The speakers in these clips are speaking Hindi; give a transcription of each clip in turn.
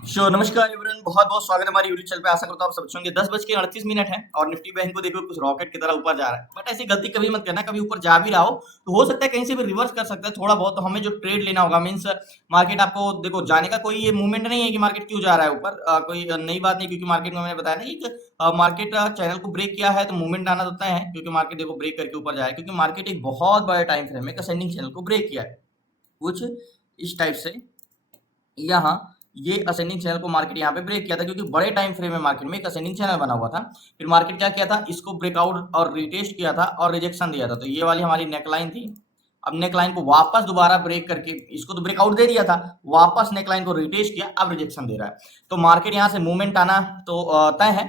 नमस्कार एवरीवन, बहुत बहुत स्वागत है हमारी यूट्यूब चैनल पे। आशा करता हूँ आप सब अच्छे होंगे। 10:38 है और निफ्टी बैंक को देखो कुछ रॉकेट की तरह ऊपर जा रहा है। बट ऐसी गलती कभी मत करना, कभी ऊपर जा भी रहा हो तो हो सकता है कहीं से भी रिवर्स कर सकता है थोड़ा बहुत। तो हमें जो ट्रेड लेना होगा, मीन्स मार्केट आपको देखो जाने का कोई ये मूवमेंट नहीं है कि मार्केट क्यों जा रहा है ऊपर। कोई नई बात नहीं, क्योंकि मार्केट में मैंने बताया ना कि मार्केट चैनल को ब्रेक किया है तो मूवमेंट आना होता है, क्योंकि मार्केट देखो ब्रेक करके ऊपर जाए, क्योंकि मार्केट एक बहुत बड़ा टाइम फ्रेम में असेंडिंग चैनल को ब्रेक किया है कुछ इस टाइप से। यहाँ ये असेंडिंग चैनल को मार्केट यहाँ पे ब्रेक किया था, क्योंकि बड़े टाइम फ्रेम में मार्केट में एक असेंडिंग चैनल बना हुआ था। फिर मार्केट क्या किया था, इसको ब्रेकआउट और रिटेस्ट किया था और रिजेक्शन दिया था। तो ये वाली हमारी नेकलाइन थी। अब नेकलाइन को वापस दोबारा ब्रेक करके, इसको तो ब्रेकआउट दे दिया था, वापस नेकलाइन को रिटेस्ट किया, अब रिजेक्शन दे रहा है। तो मार्केट यहाँ से मूवमेंट आना तो तय है,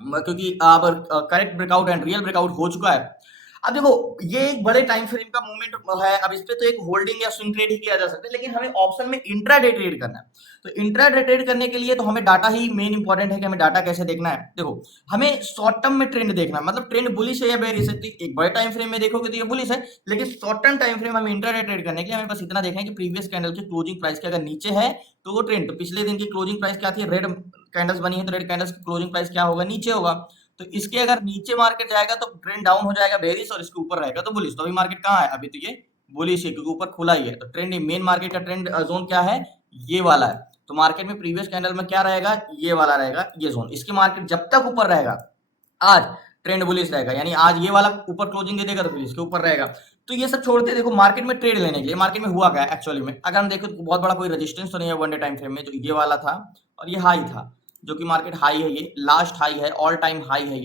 क्योंकि अब correct breakout and real breakout हो चुका है। अब देखो ये एक बड़े टाइम फ्रेम का मूवमेंट है। अब इस पे तो एक होल्डिंग या स्विंग ट्रेड ही किया जा सकता है, लेकिन हमें ऑप्शन में इंट्राडे ट्रेड करना है। तो इंट्राडे ट्रेड करने के लिए तो हमें डाटा ही मेन इंपॉर्टेंट है कि हमें डाटा कैसे देखना है। देखो हमें शॉर्ट टर्म में ट्रेंड देखना है, मतलब ट्रेंड बुलिश है या बेरिश है। तो एक बड़े टाइम फ्रेम में देखोगे तो ये बुलिश है, लेकिन शॉर्ट टर्म टाइम फ्रेम हमें इंट्राडे ट्रेड करने के लिए हमें बस इतना देखना है कि प्रीवियस कैंडल की क्लोजिंग प्राइस के अगर नीचे है तो वो ट्रेंड, तो पिछले दिन की क्लोजिंग प्राइस क्या थी, रेड कैंडल्स बनी है तो रेड कैंडल्स की क्लोजिंग प्राइस क्या होगा, नीचे होगा। तो इसके अगर नीचे मार्केट जाएगा तो ट्रेंड डाउन हो जाएगा बेरिश, और इसके ऊपर रहेगा तो बुलिश। तो अभी मार्केट कहाँ है, अभी तो ये बुलिश है क्योंकि ऊपर खुला ही है। तो ट्रेंड मेन मार्केट का ट्रेंड जोन क्या है, ये वाला है। तो मार्केट में प्रीवियस कैंडल में क्या रहेगा, ये वाला रहेगा, ये जोन। इसकी मार्केट जब तक ऊपर रहेगा आज ट्रेंड बुलिश रहेगा, यानी आज ये वाला ऊपर क्लोजिंग दे देगा तो फिर इसके ऊपर रहेगा। तो ये सब छोड़ते देखो मार्केट में ट्रेड लेने के लिए, मार्केट में हुआ क्या एक्चुअली में, अगर हम देखो तो बहुत बड़ा कोई रेजिस्टेंस तो नहीं है वन डे टाइम फ्रेम में। जो ये वाला था और ये हाई था, जो कि मार्केट हाई है, ये लास्ट हाई है, ऑल टाइम हाई है।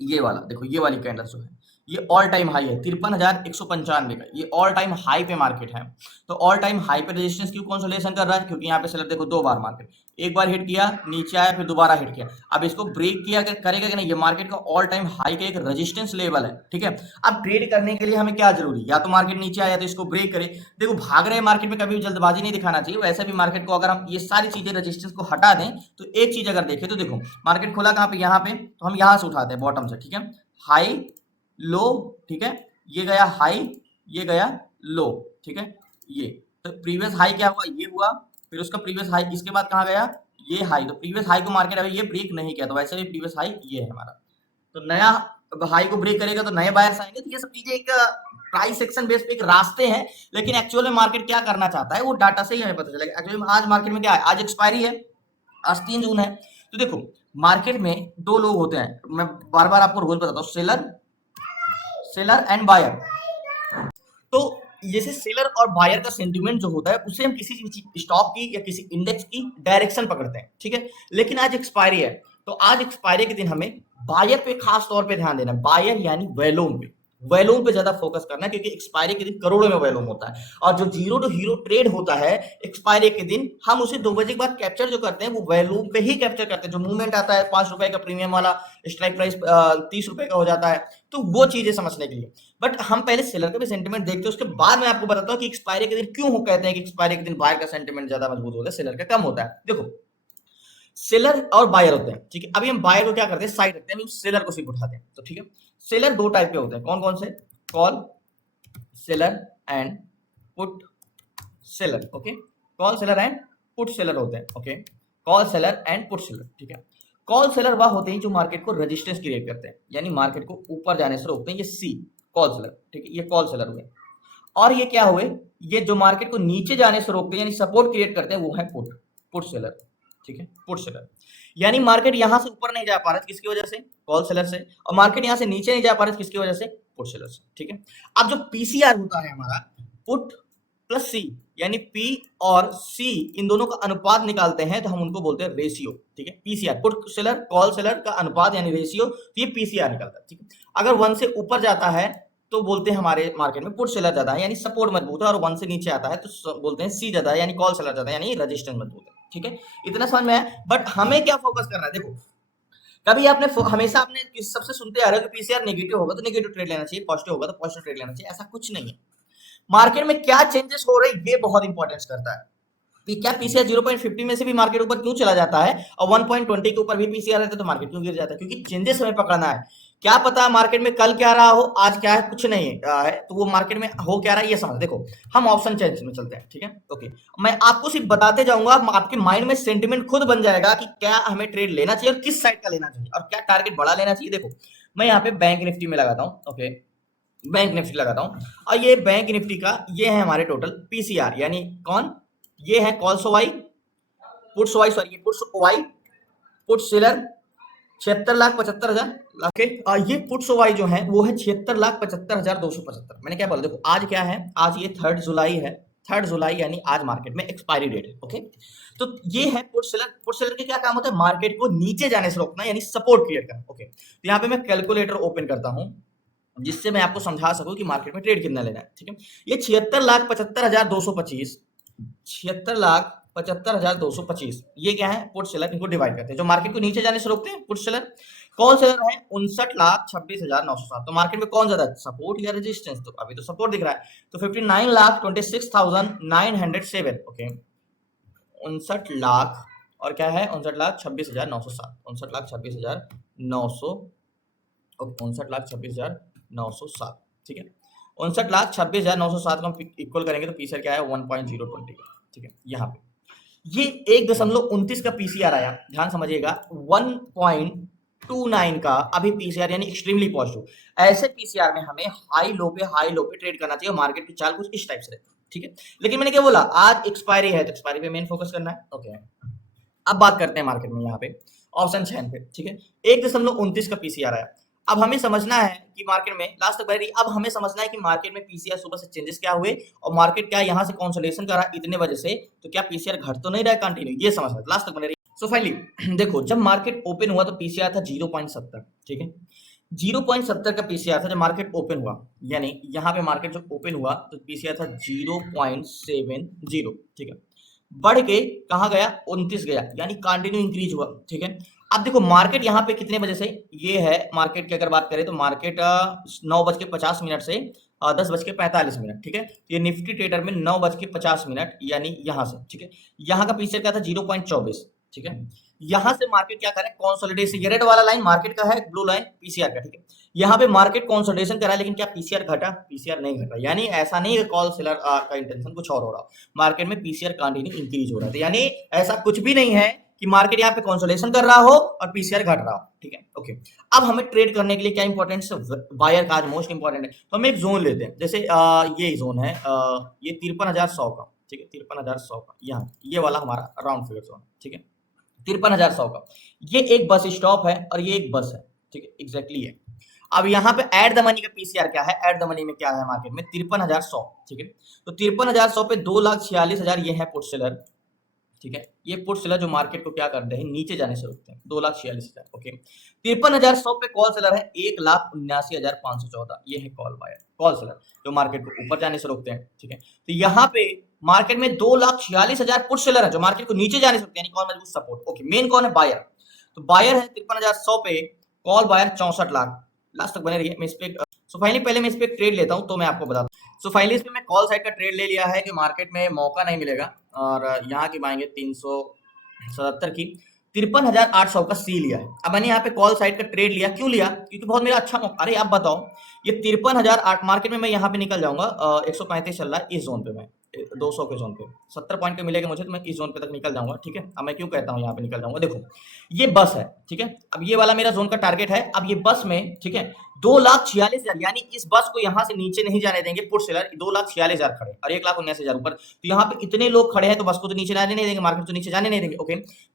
ये वाला देखो, ये वाली कैंडल जो है ये ऑल टाइम हाई है 53,195 का, ये ऑल टाइम हाई पे मार्केट है। तो ऑल टाइम हाई पे रेजिस्टेंस क्यों कंसोलिडेशन कर रहा है, क्योंकि यहाँ पे सेलर देखो दो बार मार्केट, एक बार हिट किया नीचे आया, फिर दोबारा हिट किया। अब इसको ब्रेक किया करेगा कि नहीं, ये मार्केट का ऑल टाइम हाई का एक रेजिस्टेंस लेवल है, ठीक है। अब ट्रेड करने के लिए हमें क्या जरूरी, या तो मार्केट नीचे आया तो इसको ब्रेक करे। देखो भाग रहे मार्केट में कभी भी जल्दबाजी नहीं दिखाना चाहिए। वैसे भी मार्केट को अगर हम ये सारी चीजें रेजिस्टेंस को हटा दें तो एक चीज अगर देखें तो देखो मार्केट खुला कहाँ पे, यहाँ पे, तो हम यहाँ से उठाते हैं बॉटम से, ठीक है, हाई लो, ठीक है, ये गया हाई, ये गया लो, ठीक है। ये तो प्रीवियस हाई क्या हुआ, ये हुआ, फिर उसका प्रीवियस हाई, इसके बाद कहाँ गया, ये हाई। तो प्रीवियस हाई को मार्केट अभी ये ब्रेक नहीं किया, तो वैसे भी प्रीवियस हाई ये है हमारा। तो नया हाई को ब्रेक करेगा तो नए बायर्स आएंगे। तो ये सब चीजें एक प्राइस सेक्शन बेस पे एक रास्ते हैं, लेकिन एक्चुअल में मार्केट क्या करना चाहता है वो डाटा से ही हमें पता चलेगा। एक्चुअली में आज मार्केट में क्या है, आज एक्सपायरी है, आज 3 जून है। तो देखो मार्केट में दो लोग होते हैं, मैं बार बार आपको रोज बताता हूँ, सेलर सेलर एंड बायर। तो जैसे सेलर और बायर का सेंटिमेंट जो होता है उसे हम किसी स्टॉक की या किसी इंडेक्स की डायरेक्शन पकड़ते हैं, ठीक है। लेकिन आज एक्सपायरी है, तो आज एक्सपायरी के दिन हमें बायर पे खास तौर पे ध्यान देना है। बायर यानी वैल्यूम पे, वैल्यूम पे ज्यादा फोकस करना है, क्योंकि एक्सपायरी के दिन करोड़ों में वैल्यूम होता है। और जो जीरो टू हीरो ट्रेड होता है एक्सपायरी के दिन, हम उसे 2 बजे के बाद कैप्चर जो करते हैं वो वैल्यूम पे ही कैप्चर करते हैं। जो मूवमेंट आता है 5 रुपए का प्रीमियम वाला, स्ट्राइक प्राइस 30 रुपए का हो जाता है, तो वो चीजें समझने के लिए। बट हम पहले सेलर का भी सेंटीमेंट देखते हैं, उसके बाद मैं आपको बताता हूँ कि एक्सपायरी के दिन क्यों कहते हैं कि एक्सपायरी के दिन बायर का सेंटीमेंट ज्यादा मजबूत होता है, सेलर का कम होता है। देखो सेलर और बायर होते हैं, ठीक है। अभी हम बायर को क्या करते हैं, साइड रखते हैं, सेलर को सिर्फ उठाते हैं। तो ठीक है, सेलर दो टाइप के होते हैं, कौन कौन से, call seller and put seller, okay. Call seller and put seller होते हैं, okay. Call seller and put seller, ठीक है। कॉल सेलर वह होते हैं जो मार्केट को रेजिस्टेंस क्रिएट करते हैं, यानी मार्केट को ऊपर जाने से रोकते हैं, ये सी कॉल सेलर, ठीक है, ये कॉल सेलर हुए। और ये क्या हुए, ये जो मार्केट को नीचे जाने से रोकते हैं यानी सपोर्ट क्रिएट करते हैं, वो है पुट, पुट सेलर, ठीक है, पुट सेलर। यानी मार्केट यहां से ऊपर नहीं जा पा रहा किसकी वजह से, कॉल सेलर से, और मार्केट यहां से नीचे नहीं जा पा रहा किसकी वजह से, पुट सेलर से, ठीक है। अब जो पीसीआर होता है हमारा, पुट प्लस सी, यानी पी और सी इन दोनों का अनुपात निकालते हैं तो हम उनको बोलते हैं रेशियो, ठीक है। PCR put seller call seller का अनुपात यानी रेशियो, तो ये पीसीआर निकलता है, ठीक है। अगर 1 से ऊपर जाता है तो बोलते हैं हमारे मार्केट में पुट सेलर ज्यादा है, यानी सपोर्ट मजबूत है, और 1 से नीचे आता है तो बोलते हैं सी ज्यादा है, यानी कॉल सेलर ज्यादा है, यानी रेजिस्टेंस मजबूत है, ठीक है। इतना समझ में है। बट हमें क्या फोकस करना है, देखो कभी आपने हमेशा आपने सबसे सुनते आ रहे हो कि पीसीआर नेगेटिव होगा तो नेगेटिव ट्रेड लेना चाहिए, पॉजिटिव होगा तो पॉजिटिव ट्रेड लेना चाहिए, ऐसा कुछ नहीं है। मार्केट में क्या चेंजेस हो रहे हैं ये बहुत इंपॉर्टेंस करता है। क्या पीसीआर 0.50 में से भी मार्केट ऊपर क्यों चला जाता है और 1.20 के ऊपर भी पीसीआर रहता है तो मार्केट क्यों गिर जाता है? क्योंकि चेंजेस हमें पकड़ना है। क्या पता मार्केट में कल क्या रहा हो, आज क्या है, कुछ नहीं है, तो वो मार्केट में हो क्या रहा है ये समझ। देखो हम ऑप्शन चेंज में चलते हैं, ठीक है, ओके। मैं आपको सिर्फ बताते जाऊंगा, आपके माइंड में सेंटिमेंट खुद बन जाएगा कि क्या हमें ट्रेड लेना चाहिए और किस साइड का लेना चाहिए और क्या टारगेट बड़ा लेना चाहिए। देखो मैं यहाँ पे बैंक निफ्टी में लगाता हूँ, ओके, बैंक निफ्टी लगाता हूँ और ये बैंक निफ्टी का ये है हमारे टोटल पीसीआर, यानी कौन, ये है calls Y, puts Y, sorry ये पुट्स वाई, पुट सेलर 76,75,000 के, ये पुट्स वाई जो है वो है 76,75,275। मैंने क्या बोला, देखो आज क्या है, आज ये 3 जुलाई है, 3 जुलाई यानी आज मार्केट में एक्सपायरी डेट है, ओके। तो ये है पुट सेलर। पुट सेलर के क्या काम होता है, मार्केट को नीचे जाने से रोकना, यानी सपोर्ट क्रिएट करना, ओके। तो यहाँ पे मैं कैलकुलेटर ओपन करता हूँ जिससे मैं आपको समझा सकूं कि मार्केट में ट्रेड कितना लेना है, ठीक है। ये 76,75,225, 76,75,225 ये क्या है, पुट सेलर, इनको डिवाइड करते हैं जो मार्केट को नीचे जाने से रोकते हैं, पुट सेलर। कौन सेलर है 59,26,907, तो मार्केट में कौन ज्यादा सपोर्ट या रेजिस्टेंस, तो अभी तो सपोर्ट दिख रहा है, तो 59,26,907, ओके। 59 लाख और क्या है 59,26,907, 59,26,900, 59,26,907, ठीक है। 59,26,907 को हम इक्वल करेंगे तो पीसीआर क्या है 1.020 का, ठीक है। यहाँ पे ये 1.29 का पीसीआर आया, ध्यान समझिएगा। 1.29 का अभी पीसीआर यानी एक्सट्रीमली पॉजिटिव। ऐसे पीसीआर में हमें हाई लो पे ट्रेड करना चाहिए, मार्केट की चाल कुछ इस टाइप से रहती है, ठीक है। लेकिन मैंने क्या बोला, आज एक्सपायरी है तो एक्सपायरी पे मेन फोकस करना है, ओके। अब बात करते हैं मार्केट में यहाँ पे ऑप्शन चैन पे, ठीक है। 1.29 का पीसीआर आया। अब हमें समझना है कि मार्केट में लास्ट तक बढ़ी, अब हमें समझना है कि मार्केट में पीसीआर सुबह से चेंजेस क्या हुए और मार्केट क्या यहाँ से कंसोलिडेशन कर रहा है इतने वजह से, तो क्या पीसीआर घट तो नहीं रहा है कंटिन्यू, ये समझना है, लास्ट तक बने रही। सो फाइनली देखो जब मार्केट ओपन हुआ तो पीसीआर था 0.70, ठीक है। 0.70 का पीसीआर था जब मार्केट ओपन हुआ, यानी यहाँ पे मार्केट जब ओपन हुआ तो पीसीआर था 0.70, ठीक है। बढ़ के कहाँ गया 29 गया, यानी कंटिन्यू इंक्रीज हुआ, ठीक है। अब देखो मार्केट यहाँ पे कितने बजे से, ये है मार्केट की अगर बात करें तो मार्केट 9:50 से 10:45, ठीक है। ये निफ्टी ट्रेडर में 9:50 यानी यहाँ से, ठीक है। यहाँ का पीसीआर क्या था 0.24, ठीक है। यहाँ से मार्केट क्या करे कंसोलिडेशन, ये रेड वाला लाइन मार्केट का है, ब्लू लाइन पीसीआर का, ठीक है। यहाँ पे मार्केट कंसोलिडेशन करा लेकिन क्या पीसीआर घटा, पीसीआर नहीं घटा, यानी ऐसा नहीं है कॉल सेलर का इंटेंशन कुछ और हो रहा, मार्केट में पीसीआर कंटिन्यू इंक्रीज हो रहा है, यानी ऐसा कुछ भी नहीं है कि मार्केट यहाँ पे कंसोलिडेशन कर रहा हो और पीसीआर घट रहा हो, ठीक है, ओके। अब हमें ट्रेड करने के लिए क्या इंपॉर्टेंट है, बायर का आज मोस्ट इंपॉर्टेंट है, तो हम एक जोन लेते हैं, जैसे ये जोन है, ये 53,100 का, ठीक है, 53,100 का, यहाँ ये वाला हमारा राउंड फिगर जोन, ठीक है, 53,100 का। ये एक बस स्टॉप है और ये एक बस है, ठीक है, एग्जैक्टली है। अब यहाँ पे एड द मनी का पीसीआर क्या है, एड द मनी में क्या है मार्केट में 53,100, ठीक है। तो 53,100 पे 2,46,000 ये है पुट सेलर, ठीक है। ये पुट सेलर जो मार्केट को क्या करते हैं नीचे जाने से रोकते हैं, 2,46,000, ओके। 53,100 पे कॉल सेलर है 1,79,514, ये है कॉल बायर, कॉल सेलर जो मार्केट को ऊपर जाने से रोकते हैं, ठीक है। तो यहाँ पे मार्केट में 2,46,000 पुट सेलर है जो मार्केट को नीचे जाने से रोकते हैं, यानी कौन मजबूत सपोर्ट, ओके। मेन कौन है, बायर, तो बायर है 53,100 पे, कॉल बायर 64 लाख, लास्ट तक बने रहिए। मैं इस पे सो फाइनली पहले मैं इस पे ट्रेड लेता हूं तो मैं आपको बताता हूं। सो फाइनली इस पे मैं कॉल साइड का ट्रेड ले लिया है कि मार्केट में मौका नहीं मिलेगा और यहाँ की मांगे 377 की, 53,800 का सी लिया है। अब मैंने यहाँ पे कॉल साइड का ट्रेड लिया, क्यों लिया, क्योंकि बहुत मेरा अच्छा मौका, अरे आप बताओ ये 53,008 मार्केट में मैं यहाँ पे निकल जाऊंगा, 135 चल रहा है इस जोन पे, मैं 200 के जोन पे 70 पॉइंट पे मिलेगा मुझे तो मैं इस जोन पे तक निकल जाऊंगा, ठीक है। अब मैं क्यों कहता हूँ यहाँ पे निकल जाऊंगा, देखो ये बस है, ठीक है। अब ये वाला मेरा जोन का टारगेट है, अब ये बस में, ठीक है, 2,46,000 यानी इस बस को यहाँ से नीचे नहीं जाने देंगे पुट सेलर, 2,46,000 खड़े और 1,19,000 ऊपर, तो यहाँ पे इतने लोग खड़े हैं तो बस को तो नीचे जाने नहीं देंगे, मार्केट तो नीचे जाने नहीं देंगे, ओके।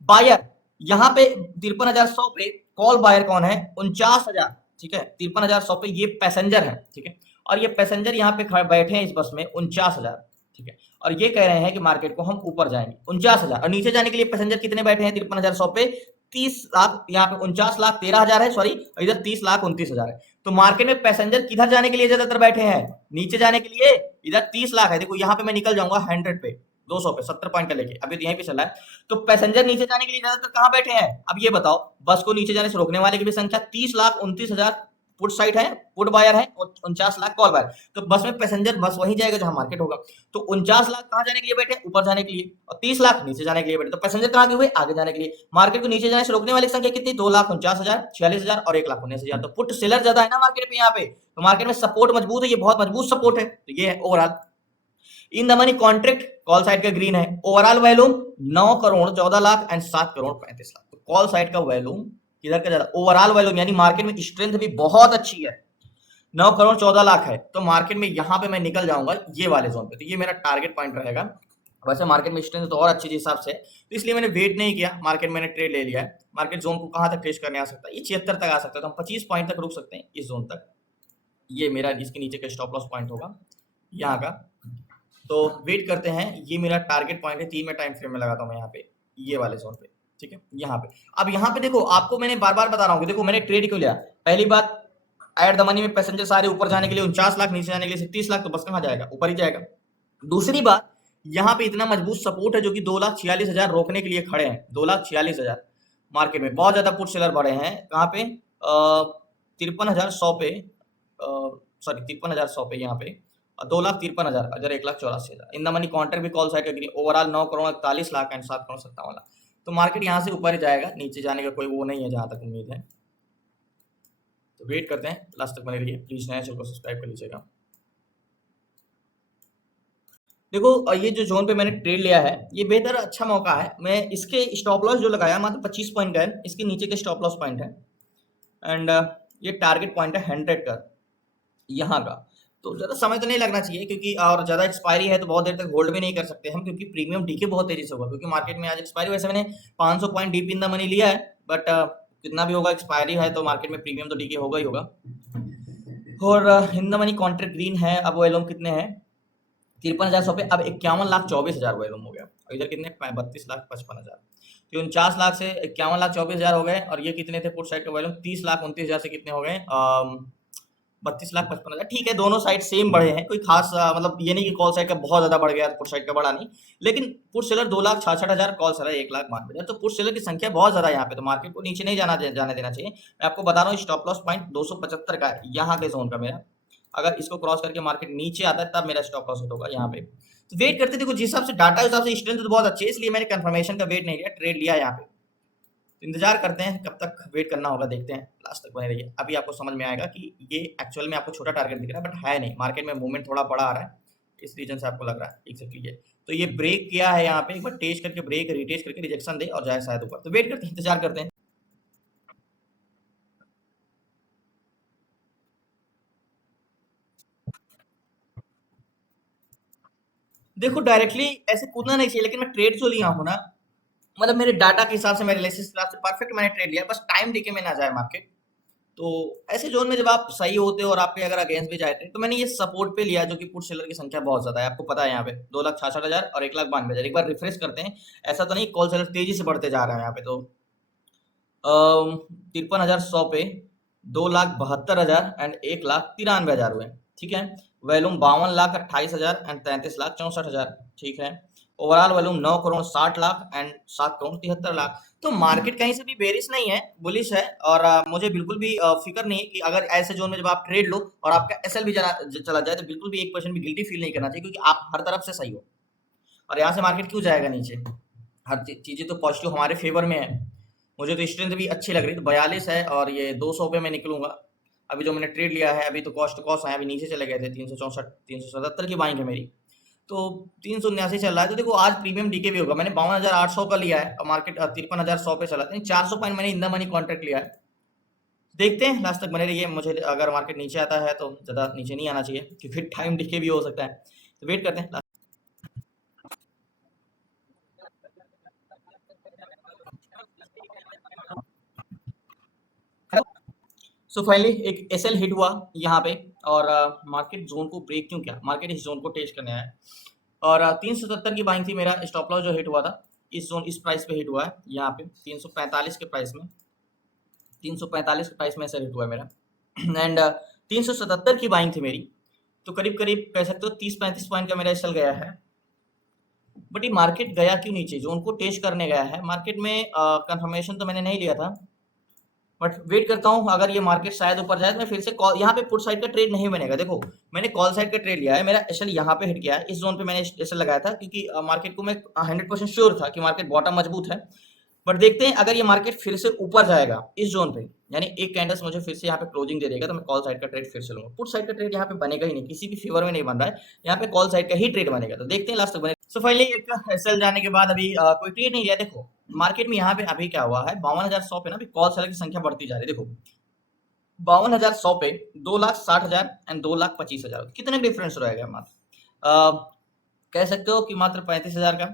बायर यहाँ पे 53,100 पे कॉल बायर कौन है 49,000, ठीक है, 53,100 पे ये पैसेंजर है, ठीक है। और ये पैसेंजर यहाँ पे बैठे हैं इस बस में 49,000, ठीक है। और ये कह रहे हैं कि मार्केट को हम ऊपर जाएंगे 49,000, और नीचे जाने के लिए पैसेंजर कितने बैठे हैं 53,100 पे 30 लाख, यहाँ पे 49,13,000 है, सॉरी इधर 30,29,000 है। तो मार्केट में पैसेंजर किधर जाने के लिए ज्यादातर बैठे हैं, नीचे जाने के लिए, इधर 30 लाख है। देखो यहाँ पे मैं निकल जाऊंगा 100 पे, 200 पे, 70 पॉइंट का लेके, अभी तो यहीं पे चला है। तो पैसेंजर नीचे जाने के लिए ज्यादातर कहाँ बैठे हैं, अब ये बताओ, बस को नीचे जाने से रोकने वाले की भी संख्या 30,29,000 पुट साइड है, पुट बायर है और 49 लाख कॉल बायर। तो बस में पैसेंजर बस वही जाएगा जहां मार्केट होगा। तो 49 लाख कहां जाने के लिए बैठे, ऊपर जाने के लिए, और 30 लाख नीचे जाने के लिए बैठे। तो पैसेंजर कहां के हुए, आगे जाने के लिए। मार्केट को नीचे जाने से रोकने वाली संख्या कितनी, 2,49,000, 46,000 और 1,19,000। तो पुट सेलर ज्यादा है ना मार्केट में यहाँ पे, तो मार्केट में सपोर्ट मजबूत है, ये बहुत मजबूत सपोर्ट है। तो ये है overall in the money contract, call side का ग्रीन है। Overall volume 9 crore 14 lakh and 7 crore 35 lakh. तो कॉल साइड का वैल्यूम किधर का ज्यादा, ओवरऑल वैल्यूम यानी मार्केट में स्ट्रेंथ भी बहुत अच्छी है, 9 करोड़ 14 लाख है। तो मार्केट में यहां पे मैं निकल जाऊंगा ये वाले जोन पे, तो ये मेरा टारगेट पॉइंट रहेगा। वैसे मार्केट में स्ट्रेंथ तो और अच्छी हिसाब से, तो इसलिए मैंने वेट नहीं किया, मार्केट मैंने ट्रेड ले लिया है। मार्केट जोन को कहां तक टेस्ट करने आ सकता है, ये 76 तक आ सकता है, तो हम 25 पॉइंट तक रुक सकते हैं इस जोन तक। ये मेरा इसके नीचे का स्टॉप लॉस पॉइंट होगा यहाँ का। तो वेट करते हैं, ये मेरा टारगेट पॉइंट है, 3 में टाइम फ्रेम में लगाता हूँ मैं यहाँ पे, ये वाले जोन पे, ठीक है। यहाँ पे अब यहाँ पे देखो, आपको मैंने बार बार बता रहा हूँ कि देखो मैंने ट्रेड क्यों लिया। पहली बात, एट द मनी में पैसेंजर सारे ऊपर जाने के लिए 49 लाख, नीचे जाने के लिए 30 लाख, तो बस कहाँ जाएगा, ऊपर ही जाएगा। दूसरी बात, यहाँ पे इतना मजबूत सपोर्ट है जो कि 2,46,000 रोकने के लिए खड़े हैं, 2,46,000 मार्केट में बहुत ज्यादा पुट सेलर बढ़े हैं। कहाँ पे, 53,100 पे, सॉरी 53,100 पे, यहाँ पे 2,53,000, अगर 1,84,000। इन द मनी कॉन्ट्रैक्ट भी कॉल साइड का green, overall 9 crore 41 lakh and 7 crore 57 lakh. तो मार्केट यहाँ से ऊपर ही जाएगा, नीचे जाने का कोई वो नहीं है जहां तक उम्मीद है। तो वेट करते हैं, लास्ट तक बने रहिए, प्लीज नया चैनल को सब्सक्राइब कर लीजिएगा। देखो ये जो जोन पे मैंने ट्रेड लिया है, ये बेहतर अच्छा मौका है। मैं इसके स्टॉप लॉस जो लगाया मात्र 25 पॉइंट का है, इसके नीचे के स्टॉप लॉस पॉइंट है एंड ये टारगेट पॉइंट है 100 का यहाँ का। तो ज़्यादा समय तो नहीं लगना चाहिए, क्योंकि और ज़्यादा एक्सपायरी है तो बहुत देर तक होल्ड भी नहीं कर सकते हम, क्योंकि प्रीमियम डीके बहुत तेजी से होगा, क्योंकि मार्केट में आज एक्सपायरी, वैसे मैंने 500 point deep in the money लिया है, बट कितना भी होगा एक्सपायरी है तो मार्केट में प्रीमियम तो डीके होगा ही होगा। और in the money contract green है। अब वैल्यूम कितने हैं, 53,100 पे, अब 51,24,000 वैल्यूम हो गया। इधर कितने, 32,55,000। तो 49 लाख से 51,24,000 हो गए, और ये कितने थे पुट साइड का वैल्यूम, 30,29,000 से कितने हो गए, 32,55,000। ठीक है, दोनों साइड सेम बढ़े हैं, कोई खास मतलब ये नहीं कि कॉल साइड का बहुत ज्यादा बढ़ गया, पुट साइड का बढ़ा नहीं। लेकिन पुट सेलर 2,66,000, कॉल सेलर 1,92,000। तो पुट सेलर की संख्या बहुत ज्यादा है यहाँ पे, तो मार्केट को नीचे नहीं जाने देना चाहिए। मैं आपको बता रहा हूँ स्टॉप लॉस पॉइंट 275 का है यहाँ के जोन का मेरा, अगर इसको क्रॉस करके मार्केट नीचे आता है तब मेरा स्टॉप लॉस हिट होगा यहाँ पे। तो वेट करते, देखो जिस हिसाब से डाटा, उस हिसाब से स्ट्रेंथ तो बहुत अच्छी है, इसलिए मैंने कंफर्मेशन का वेट नहीं लिया, ट्रेड लिया यहाँ पे। तो इंतजार करते हैं कब तक वेट करना होगा, देखते हैं, लास्ट तक बने रहिए। अभी आपको समझ में आएगा कि ये एक्चुअल में आपको छोटा टारगेट दिख रहा है, बट है नहीं, मार्केट में मूवमेंट थोड़ा बड़ा आ रहा है, इस रीजन से आपको लग रहा है एग्जैक्टली ये। तो ये ब्रेक किया है यहाँ पे, एक बार टेस्ट करके ब्रेक रिटेस्ट करके रिजेक्शन दे और जाए शायद ऊपर। तो वेट करते हैं, इंतजार करते हैं। देखो डायरेक्टली ऐसे कूदना नहीं चाहिए, लेकिन मैं ट्रेड जो लिया हूँ ना, मतलब मेरे डाटा के हिसाब से, मेरे एनालिसिस के हिसाब से परफेक्ट मैंने ट्रेड लिया, बस टाइम डीके में ना जाए मार्केट। तो ऐसे जोन में जब आप सही होते हो और आपके अगर अगेंस्ट भी जाते हैं, तो मैंने ये सपोर्ट पे लिया, जो कि पुट सेलर की संख्या बहुत ज्यादा है, आपको पता है यहाँ पे 2,66,000 और 1,92,000। एक बार रिफ्रेश करते हैं, ऐसा तो नहीं कॉल सेलर तेजी से बढ़ते जा रहे हैं यहाँ पे। तो 53,100 पे 2,72,000 एंड 1,93,000 हुए, ठीक है। वैल्यूम 52,28,000 एंड 33,64,000, ठीक है। Overall volume 9 crore 60 lakh and 7 crore 73 lakh. तो मार्केट कहीं से भी बेरिश नहीं है, बुलिश है। और मुझे बिल्कुल भी फिक्र नहीं है कि अगर ऐसे जोन में जब आप ट्रेड लो और आपका एसएल भी चला जाए, तो बिल्कुल भी 1% भी गिल्टी फील नहीं करना चाहिए, क्योंकि आप हर तरफ से सही हो। और यहाँ से मार्केट क्यों जाएगा नीचे, हर चीजें तो पॉजिटिव हमारे फेवर में है। मुझे तो स्ट्रेंथ भी अच्छी लग रही, तो 42 है और ये 200 पे मैं निकलूंगा। अभी जो मैंने ट्रेड लिया है, अभी तो कॉस्ट कॉस्ट है, अभी नीचे चले गए थे, 364 377 की बाइंग है मेरी, तो 379 चल रहा है। तो देखो आज प्रीमियम डीके भी होगा, मैंने 52,800 का लिया है और मार्केट 53,100 पे चला था, 400 पॉइंट मैंने इन द मनी कॉन्ट्रैक्ट लिया है। देखते हैं, लास्ट तक बने रहिए। मुझे अगर मार्केट नीचे आता है तो ज़्यादा नीचे नहीं आना चाहिए, क्योंकि टाइम डीके भी हो सकता है। तो वेट करते हैं। सो फाइनली एक एसएल हिट हुआ यहाँ पे, और मार्केट जोन को ब्रेक क्यों किया, मार्केट इस जोन को टेस्ट करने आया है। और 377 की बाइंग थी, मेरा स्टॉप लॉस जो हिट हुआ था इस जोन, इस प्राइस पे हिट हुआ है यहाँ पे 345 के प्राइस में, 345 के प्राइस में ऐसा हिट हुआ है मेरा। एंड 377 की बाइंग थी मेरी, तो करीब करीब कह सकते हो 30-35 पॉइंट का मेरा एसएल गया है। बट ये मार्केट गया क्यों नीचे, जोन को टेस्ट करने गया है। मार्केट में कंफर्मेशन तो मैंने नहीं लिया था, बट वेट करता हूँ, अगर ये मार्केट शायद ऊपर जाए तो मैं फिर से कॉल, यहाँ पे पुट साइड का ट्रेड नहीं बनेगा। देखो मैंने कॉल साइड का ट्रेड लिया है, मेरा एसएल यहाँ पे हिट किया है, इस जोन पे मैंने एसएल लगाया था क्योंकि मार्केट को मैं 100% श्योर था कि मार्केट बॉटम मजबूत है। बट देखते हैं अगर ये मार्केट फिर से ऊपर जाएगा इस जोन पे, यानी एक कैंडल्स मुझे फिर से यहाँ पे क्लोजिंग दे देगा, तो मैं कॉल साइड का ट्रेड फिर से लूंगा। पुट साइड का ट्रेड यहाँ पे बनेगा ही नहीं, किसी भी फेवर में नहीं बन रहा है, यहाँ पे कॉल साइड का ही ट्रेड बनेगा। तो देखते हैं लास्ट तक बनेगा। सो फाइनली एक एसएल जाने के बाद अभी कोई ट्रेड नहीं लिया। देखो मार्केट में यहाँ पे अभी क्या हुआ है, 52,100 पे ना अभी कॉल सेलर की संख्या बढ़ती जा रही है। देखो 52,100 पे 2,60,000 एंड 2,25,000, कितने डिफरेंस रहेगा मात्र, कह सकते हो कि मात्र 35,000 का।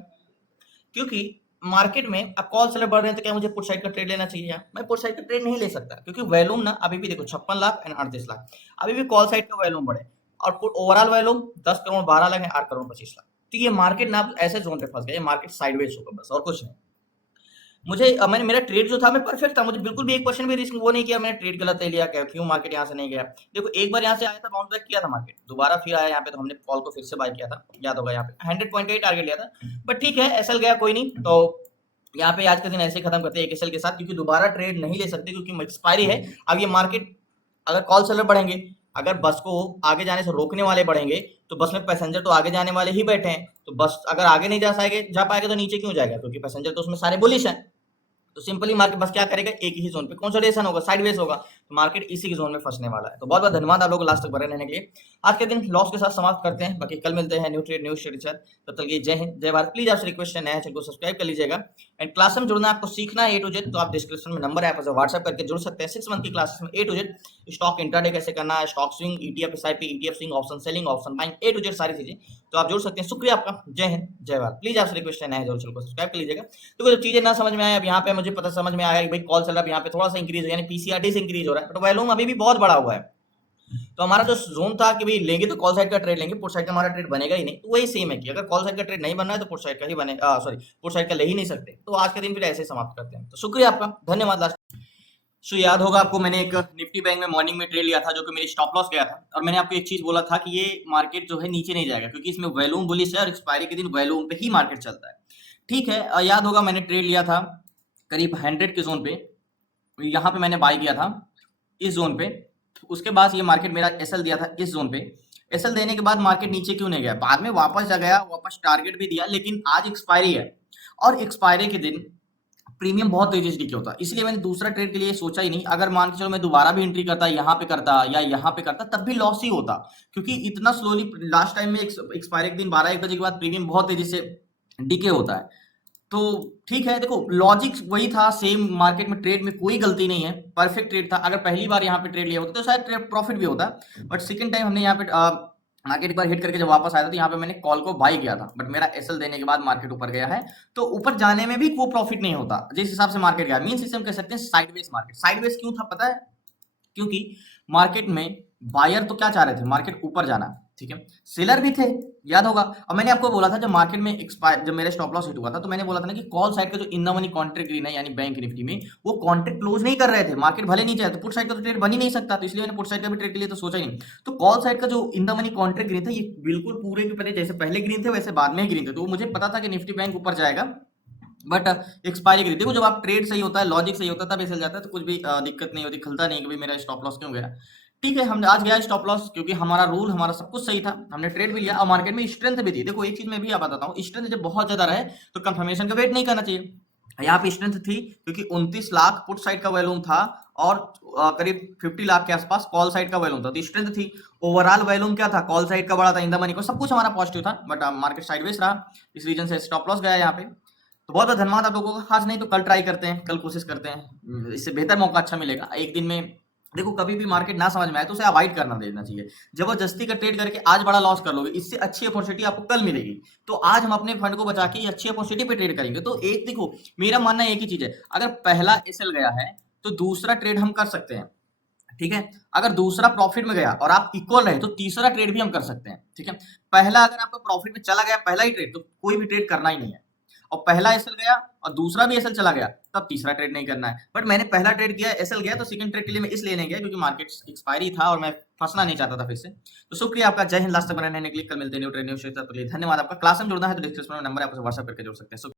क्योंकि मार्केट में अब कॉल सेलर बढ़ रहे हैं तो क्या मुझे पुट साइड का ट्रेड लेना चाहिए? यार मैं पुट साइड का ट्रेड नहीं ले सकता, क्योंकि वैल्यूम ना अभी भी देखो 56 लाख एंड 38 लाख, अभी भी कॉल साइड का वैल्यूम बढ़े, और ओवरऑल वैल्यूम 10 करोड़ 12 लाख है, 8 करोड़ 25 लाख। तो ये मार्केट ना ऐसे जोन पे फंस गया, ये मार्केट साइडवेज होगा बस, और कुछ नहीं। मुझे मैंने मेरा ट्रेड जो था मैं परफेक्ट था, मुझे बिल्कुल भी 1% भी रिस्क वो नहीं किया, मैंने ट्रेड गलत ले लिया क्या, क्यों मार्केट यहाँ से नहीं गया। देखो एक बार यहाँ से आया था, बाउंस बैक किया था मार्केट, दोबारा फिर आया यहाँ पे, तो हमने कॉल को फिर से बाय किया था, याद होगा यहाँ पे 100 पॉइंट का ही टारगेट लिया था। बट ठीक है, एसएल गया कोई नहीं, तो यहाँ पे आज का दिन ऐसे ही खत्म करते हैं एक एसएल के साथ, क्योंकि दोबारा ट्रेड नहीं ले सकते क्योंकि एक्सपायरी है। अब ये मार्केट अगर कॉल सेलर बढ़ेंगे, अगर बस को आगे जाने से रोकने वाले बढ़ेंगे, तो बस में पैसेंजर तो आगे जाने वाले ही बैठे हैं, तो बस अगर आगे नहीं जा पाएगा तो नीचे क्यों जाएगा, क्योंकि पैसेंजर तो उसमें सारे बुलिश हैं। तो सिंपली मार्केट बस क्या करेगा, एक ही जोन पे कंसोलिडेशन होगा, साइडवेज होगा, तो मार्केट इसी के जोन में फंसने वाला है। तो बहुत बहुत धन्यवाद आप लोगों को लास्ट तक बने रहने के लिए। आज के दिन लॉस के साथ समाप्त करते हैं, बाकी कल मिलते हैं न्यू ट्रेड न्यू शेयर। तब तक जय हिंद जय भारत। प्लीज आपसे रिक्वेस्ट है, नया चैनल को सब्सक्राइब कर लीजिएगा, एंड क्लास में जुड़ना आपको सीखना है A to Z, तो आप डिस्क्रिप्शन में नंबर है, आप व्हाट्सएप करके जुड़ सकते हैं। 6 मंथ की क्लासेस में A to Z, stock intraday कैसे करना है, stock swing, ETF SIP, ETF swing, option selling, option buying, A to Z सारी चीजें, तो आप जुड़ सकते हैं। शुक्रिया आपका, जय हिंद जय भारत। प्लीज आपसे रिक्वेस्ट है, नया जरूर चैनल को सब्सक्राइब कर लीजिएगा। तो जब चीजें ना समझ में आए, अब यहाँ पे मुझे पता समझ में आया कि भाई कॉल सेलर यहाँ पे थोड़ा सा इंक्रीज हो, यानी पीसीआरटी से इंक्रीज हो रहा है, बट वैल्यूम अभी भी बहुत बड़ा हुआ है। तो हमारा जो जोन था कि भाई लेंगे तो कॉल साइड का ट्रेड लेंगे, पुट साइड का हमारा ट्रेड बनेगा ही नहीं, तो वही सेम है कि अगर कॉल साइड का ट्रेड नहीं बनना है तो पुट साइड का ही बने, सॉरी पुट साइड का ले ही नहीं सकते। तो आज के दिन फिर ऐसे समाप्त करते हैं। तो शुक्रिया आपका, धन्यवाद। लास्ट सो याद होगा आपको, मैंने एक निफ्टी बैंक में मॉर्निंग में ट्रेड लिया था, जो कि मेरी स्टॉप लॉस गया था, और मैंने आपको एक चीज बोला था कि ये मार्केट जो है नीचे नहीं जाएगा, क्योंकि इसमें वैल्यूम बुलिश है और एक्सपायरी के दिन वैल्यूम पे ही मार्केट चलता है। ठीक है, याद होगा मैंने ट्रेड लिया था करीब 100 के जोन पे, यहाँ पे मैंने बाय किया था इस जोन पे। उसके बाद ये मार्केट मेरा एसएल दिया था इस जोन पे, एसएल देने के बाद मार्केट नीचे क्यों नहीं गया, बाद में वापस आ गया, वापस टारगेट भी दिया, लेकिन आज एक्सपायरी है, और एक्सपायरी के दिन प्रीमियम बहुत तेजी से नीचे होता, इसलिए मैंने दूसरा ट्रेड के लिए सोचा ही नहीं। अगर मान के चलो मैं दोबारा भी एंट्री करता, यहाँ पे करता या यहाँ पे करता, तब भी लॉस ही होता, क्योंकि इतना स्लोली लास्ट टाइम में एक्सपायरी के दिन 12-1 बजे के बाद प्रीमियम बहुत तेजी से डिके होता है। तो ठीक है, देखो लॉजिक वही था सेम, मार्केट में ट्रेड में कोई गलती नहीं है, परफेक्ट ट्रेड था। अगर पहली बार यहाँ पे ट्रेड लिया होता तो शायद ट्रेड प्रॉफिट भी होता, बट सेकंड टाइम हमने यहाँ पे मार्केट एक बार हिट करके जब वापस आया था, तो यहाँ पे मैंने कॉल को बाई किया था, बट मेरा एसएल देने के बाद मार्केट ऊपर गया है, तो ऊपर जाने में भी वो प्रॉफिट नहीं होता जिस हिसाब से मार्केट गया। मीन सिस्टम कह सकते हैं साइडवेज मार्केट। साइडवेज क्यों था पता है? क्योंकि मार्केट में बायर तो क्या चाह रहे थे, मार्केट ऊपर जाना, ठीक है, सेलर भी थे, याद होगा। और मैंने आपको बोला था जब मार्केट में जब मेरा स्टॉप लॉस हिट हुआ था, तो मैंने बोला था ना कि कॉल साइड का जो in the money contract green है, यानी बैंक निफ्टी में, वो कॉन्ट्रैक्ट क्लोज नहीं कर रहे थे, मार्केट भले नहीं चाहे, तो पुट साइड का तो ट्रेड बन ही नहीं सकता, तो इसलिए मैंने पुट साइड का भी ट्रेड के लिए तो सोचा ही नहीं। तो कॉल साइड का जो in the money contract green था, ये बिल्कुल पूरे के पूरे जैसे पहले ग्रीन थे वैसे बाद में ग्रीन थे, तो मुझे पता था कि निफ्टी बैंक ऊपर जाएगा, बट एक्सपायरी ग्रीन। देखो जब आप ट्रेड सही होता है, लॉजिक सही होता है, तब ऐसे जाता है, तो कुछ भी दिक्कत नहीं होती, खलता नहीं कि भाई मेरा स्टॉप लॉस क्यों गया। ठीक है, हमने आज गया स्टॉप लॉस, क्योंकि हमारा रूल हमारा सब कुछ सही था, हमने ट्रेड भी लिया, और मार्केट में स्ट्रेंथ भी थी। देखो एक चीज मैं भी आप बताता हूँ, स्ट्रेंथ जब बहुत ज्यादा रहे तो कंफर्मेशन का वेट नहीं करना चाहिए। यहाँ पे स्ट्रेंथ थी क्योंकि 29 लाख पुट साइड का वैल्यूम था, और करीब 50 लाख के आसपास कॉल साइड का वैल्यूम था, तो स्ट्रेंथ थी। ओवरऑल वैल्यूम क्या था, कॉल साइड का बड़ा था, इन द मनी को सब कुछ हमारा पॉजिटिव था, बट मार्केट साइडवेज रहा, इस रीजन से स्टॉप लॉस गया यहाँ पे। तो बहुत बहुत धन्यवाद आप लोगों का। आज नहीं तो कल ट्राई करते हैं, कल कोशिश करते हैं, इससे बेहतर मौका अच्छा मिलेगा एक दिन में। देखो कभी भी मार्केट ना समझ में आए तो उसे अवॉइड करना देना चाहिए, जबरदस्ती का ट्रेड करके आज बड़ा लॉस कर लोगे, इससे अच्छी अपॉर्चुनिटी आपको कल मिलेगी। तो आज हम अपने फंड को बचा के अच्छी अपॉर्चुनिटी पे ट्रेड करेंगे। तो एक देखो मेरा मानना एक ही चीज है, अगर पहला एसएल गया है तो दूसरा ट्रेड हम कर सकते हैं, ठीक है। अगर दूसरा प्रॉफिट में गया और आप इक्वल रहे तो तीसरा ट्रेड भी हम कर सकते हैं, ठीक है। पहला अगर आपका प्रॉफिट में चला गया पहला ही ट्रेड, तो कोई भी ट्रेड करना ही नहीं है, और पहला एसएल गया और दूसरा भी एसएल चला गया, तब तीसरा ट्रेड नहीं करना है। बट मैंने पहला ट्रेड किया, एसएल गया, तो सेकंड ट्रेड के लिए मैं इसलिए नहीं गया क्योंकि मार्केट एक्सपायरी था और मैं फंसना नहीं चाहता था फिर से। तो शुक्रिया आपका, जय हिंद। लास्ट तक बने रहने के लिए, कल मिलते हैं न्यू ट्रेड न्यू शेयर। धन्यवाद आपका। क्लास में जुड़ना है तो डिस्क्रिप्शन में नंबर है, आप व्हाट्सएप करके जुड़ सकते हैं।